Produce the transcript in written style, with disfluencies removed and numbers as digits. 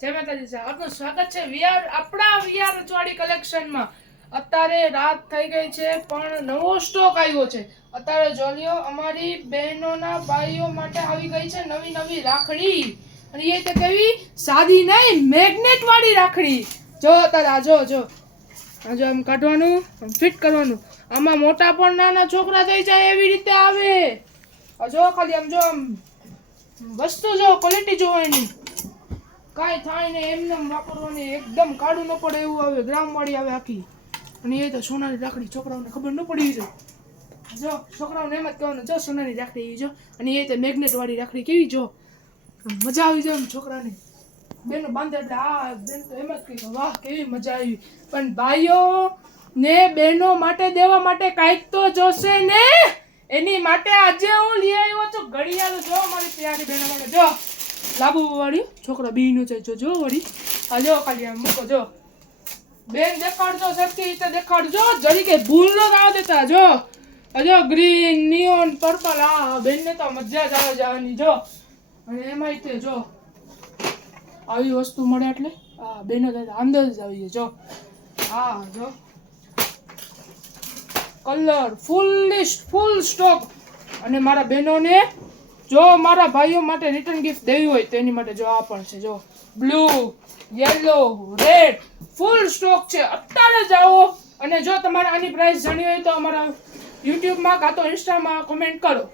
જય માતાજી સર, આપનું સ્વાગત છે આપણા વીઆર રજવાડી કલેક્શનમાં. અત્યારે રાત થઈ ગઈ છે પણ નવો સ્ટોક આવ્યો છે. અત્યારે જો લ્યો, અમારી બહેનોના ભાઈઓ માટે આવી ગઈ છે નવી નવી રાખડી. અને એ તો કેવી સાદી નહીં, મેગ્નેટ વાળી રાખડી. જો અત્યારે આ જો આમ કાઢવાનું, આમ ફિટ કરવાનું. આમાં મોટા પણ નાના છોકરા થઈ જાય એવી રીતે આવે. આ જો ખાલી આમ જો, આમ વસ્તુ જો, ક્વોલિટી જો એની કાંઈ થાય ને એમને વાપરવાની, એકદમ કાઢું ન પડે એવું આવે, ગ્રામવાળી આવે આખી. અને એ તો સોનાની રાખડી, છોકરાઓને ખબર ન પડી જાય. જો છોકરાઓને એમ જ કહેવાનું, જો સોનાની રાખડી એવી જો. અને એ તો મેગ્નેટવાળી રાખડી કેવી જો, મજા આવી જાય એમ છોકરાને. બેનો બાંધે એટલે આ બેન તો એમ જ કહે વાહ કેવી મજા આવી. પણ ભાઈઓ ને બહેનો માટે દેવા માટે કાંઈક તો જોશે ને. એની માટે આજે હું લઈ આવ્યો છું ઘડિયાળ. જો મારી પ્યારી બહેનો માટે જો લાબુ વાળી, છોકરા બી નો જાય જો વળી. આ જો ખાલી આમ મૂકો જો, બેન દેખાડજો સરખી રીતે દેખાડજો, જરી કે ભૂલ ન થવા દેતા. જો ગ્રીન, નિયોન, પર્પલ. આ બેન ને તો મજા જ આવે જવાની જો. અને એમાંય તે જો આવી વસ્તુ મળે એટલે આ બેનો અંદર જ આવી જો. હા જો કલર ફૂલ સ્ટોક. અને મારા બહેનોને જો મારા ભાઈઓ માટે રિટર્ન ગિફ્ટ દેવી હોય તો એની માટે જો આ પણ છે જો, બ્લુ, યેલો, રેડ, ફૂલ સ્ટોક છે. અત્યારે જાઓ. અને જો તમારે આની પ્રાઇસ જાણવી હોય તો અમારા યુટ્યુબમાં કાં તો ઇન્સ્ટામાં કોમેન્ટ કરો.